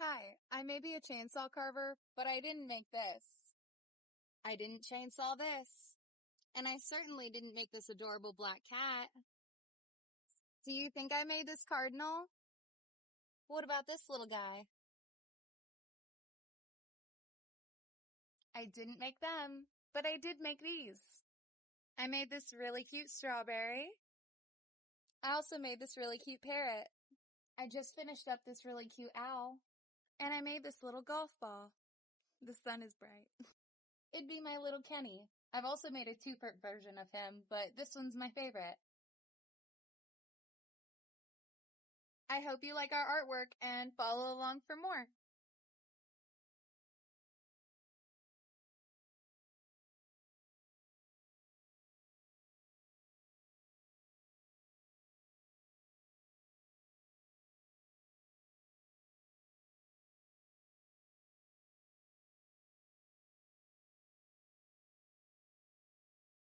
Hi, I may be a chainsaw carver, but I didn't make this. I didn't chainsaw this. And I certainly didn't make this adorable black cat. Do you think I made this cardinal? What about this little guy? I didn't make them, but I did make these. I made this really cute strawberry. I also made this really cute parrot. I just finished up this really cute owl. And I made this little golf ball. The sun is bright. It'd be my little Kenny. I've also made a two-part version of him, but this one's my favorite. I hope you like our artwork and follow along for more.